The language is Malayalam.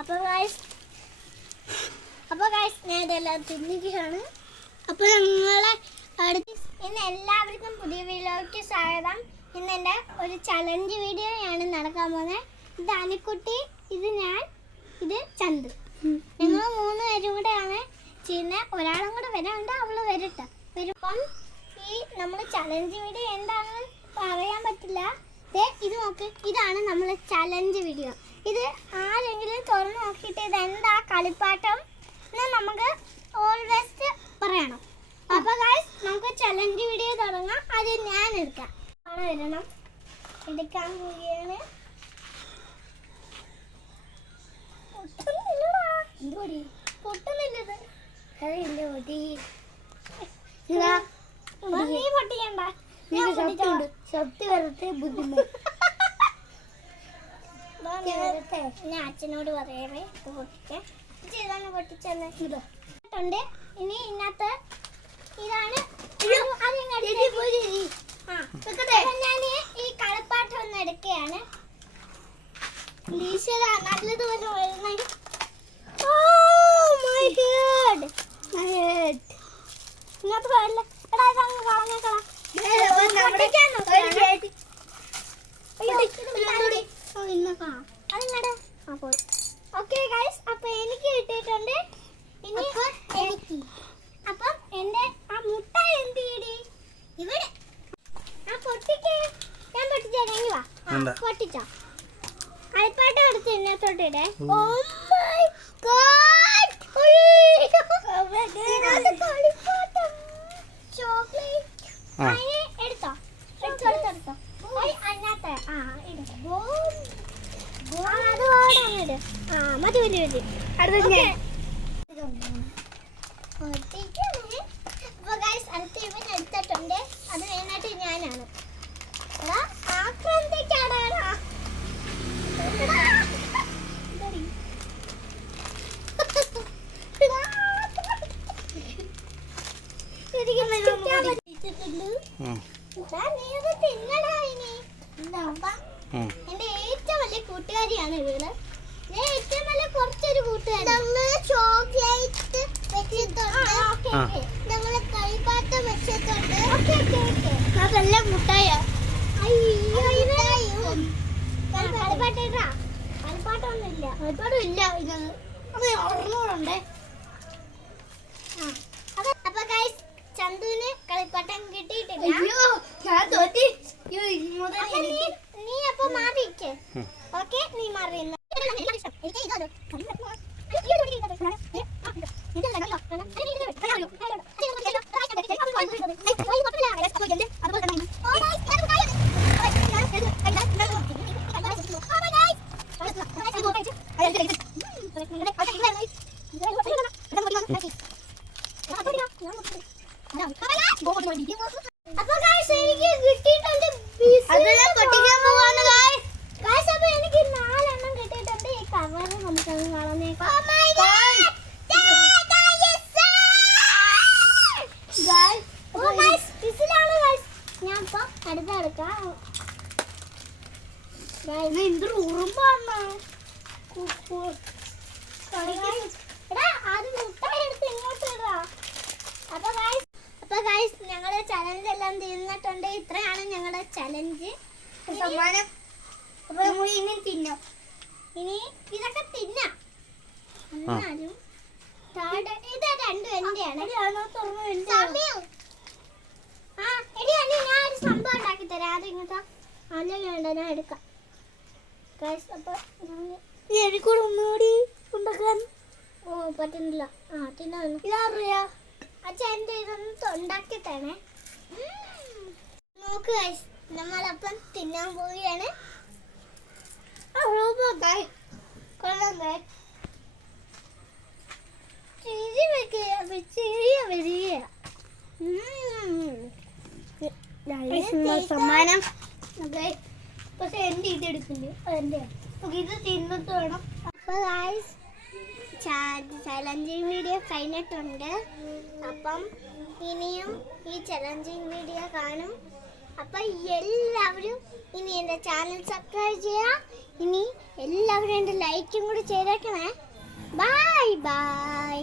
അപ്പൊ ഗായ്സ് അപ്പൊ ഗായ്സ് ഞാൻ ഇതെല്ലാം തിന്നിക്കുകയാണ്. അപ്പൊ നിങ്ങളെ അടുത്ത് ഇന്ന് എല്ലാവർക്കും പുതിയ വീഡിയോയ്ക്ക് സ്വാഗതം. ഇന്ന് എന്റെ ഒരു ചലഞ്ച് വീഡിയോ ഞാൻ നടക്കാൻ പോകുന്നത്. ഇത് അനിക്കുട്ടി ഇത് ഞാൻ ഇത് ചന്ത്. ഞങ്ങൾ മൂന്ന് പേരും കൂടെയാണ് ചെയ്യുന്നത്. ഒരാളും കൂടെ വരാണ്ട് അവൾ വരട്ടെ. വരുമ്പം ഈ നമ്മൾ ചലഞ്ച് വീഡിയോ എന്താണെന്ന് പറയാൻ പറ്റില്ല. ഇത് നോക്ക്. ഇതാണ് നമ്മളെ ചലഞ്ച് വീഡിയോ ഇത് ആരെങ്കിലും തുറന്നു നോക്കിയിട്ട് ഇത് എന്താ കളിപ്പാട്ടം എന്ന് നമുക്ക് ഓൾവേസ് പറയണം. അപ്പൊ ഗൈസ് നമുക്ക് ചലഞ്ച് വീഡിയോ തുടങ്ങാം. അത് ഞാൻ എടുക്കാം. വരണം എടുക്കാൻ പോവുകയാണ്. ശക്തി ബുദ്ധിമുട്ട് നേരത്തെ ഞാൻ അച്ഛനോട് പറയവേ പൊട്ടിക്കാൻ. പൊട്ടിച്ചു പൊട്ടിച്ചല്ലേ ഇതോ. ഇനി ഇതിനകത്ത് ഇതാണ് ആദ്യം കടിച്ചേ. ആ, അപ്പൊ ഞാൻ ഈ കളിപ്പാട്ടം ഒന്ന് എടുക്കുകയാണ് ഈശ്വര നല്ലതുപോലെ വരുന്നത് Oh my God. ഇങ്ങോട്ട് വരില്ല എടാ ഇതങ്ങ് കളഞ്ഞേക്കളാ പൊട്ടിക്കാൻ നോക്കുകയാണ്. അയ്യോ, ഇത് വിടാതെ. ഓ, ഇന്ന് ആ, അതിങ്ങടെ. ആ, പോയി. Okay, guys, അപ്പൊ എനിക്ക് കിട്ടിയിട്ടുണ്ട് ഇനി എനിക്ക് അപ്പം എന്റെ ആ മുട്ട എന്ത് ചെയ്യടി ഇവിടെ ആ പൊട്ടിക്ക് ഞാൻ പൊട്ടിച്ചേരെങ്കിൽ വാ ആ, വേണ്ട. പൊട്ടിച്ചോ. കളിപ്പാട്ടം എടുത്ത് ഇതിനകത്തോട്ടിടെ ഓ എന്റെ ഏറ്റവും വലിയ കൂട്ടുകാരിയാണ് ഇവൾ. ഞാൻ ഏറ്റവും നല്ല കുറച്ചൊരു കൂട്ടുകാരി. നമ്മൾ ചോക്ലേറ്റ് വെച്ചിട്ടുണ്ട്. നമ്മൾ കളിപ്പാട്ടം വെച്ചിട്ടുണ്ട്. അതെല്ലാം മുട്ടായ? കളിപ്പാട്ടം ഇടാ. കളിപ്പാട്ടം ഇല്ല ഒരുപാടും ഇല്ല ഇത് അത് ഓർമ്മകളുണ്ടേ അപ്പൊ ഗൈസ് ചന്തുവിന് കളിപ്പാട്ടം കിട്ടിയിട്ടില്ല അയ്യോ ഞാൻ തോറ്റി അയ്യോ ഇനി മുതൽ അപ്പൊ നീ എനിക്ക് നീ അപ്പൊ മാറിയിക്കേ ഉം. ഓക്കെ നീ മാറി ഇന്ന്. എനിക്ക് ഇതാണ്. അപ്പൊ കിട്ടിയിട്ടുണ്ട് എന്തൊരു ഉറുമ്പാണ്. അപ്പൊ ഗൈസ് ഞങ്ങളുടെ ചലഞ്ച് എല്ലാം തീർന്നിട്ടുണ്ട് ഇത്രയാണ് ഞങ്ങളുടെ ചലഞ്ച് സമ്മാനം അപ്പൊ നമ്മൾ ഇനി തിന്നാം ഇനി ഇതൊക്കെ തിന്നാം. എന്നാലും ഇത് രണ്ടും എന്റെയാണ്? സമയം ആ എടി അനി ഞാൻ ഒരു സംഭവം ഉണ്ടാക്കി തരാം അത് ഇങ്ങനത്തെ ഞാൻ എടുക്കാം. അപ്പോൾ എനിക്കൂടെ ഒന്നുകൂടി ഉണ്ടാക്കാൻ ഓ പറ്റുന്നില്ല. ആ ഇതറിയാ അച്ഛൻ എന്റെ ഇതൊന്ന് ഉണ്ടാക്കി തരണേ നോക്ക് guys, നമ്മളപ്പം തിന്നാൻ പോവുകയാണ്. കൊള്ളാം. ചിരി വെക്കുക ചിരി വരിക Guys, ഇന്ന് സമ്മാനം. പക്ഷെ എന്റെ ഇത് എടുക്കുന്നുണ്ട്? എന്റെ ഇത് തിന്നിട്ട് വേണം. അപ്പൊ ഗായ്സ് ചലഞ്ചിങ് വീഡിയോ കഴിഞ്ഞിട്ടുണ്ട്. അപ്പം ഇനിയും ഈ ചലഞ്ചിങ് വീഡിയോ കാണും. അപ്പൊ എല്ലാവരും ഇനി എന്റെ ചാനൽ സബ്സ്ക്രൈബ് ചെയ്യുക ഇനി എല്ലാവരും എന്റെ ലൈക്കും കൂടി ചെയ്തേക്കണേ. Bye bye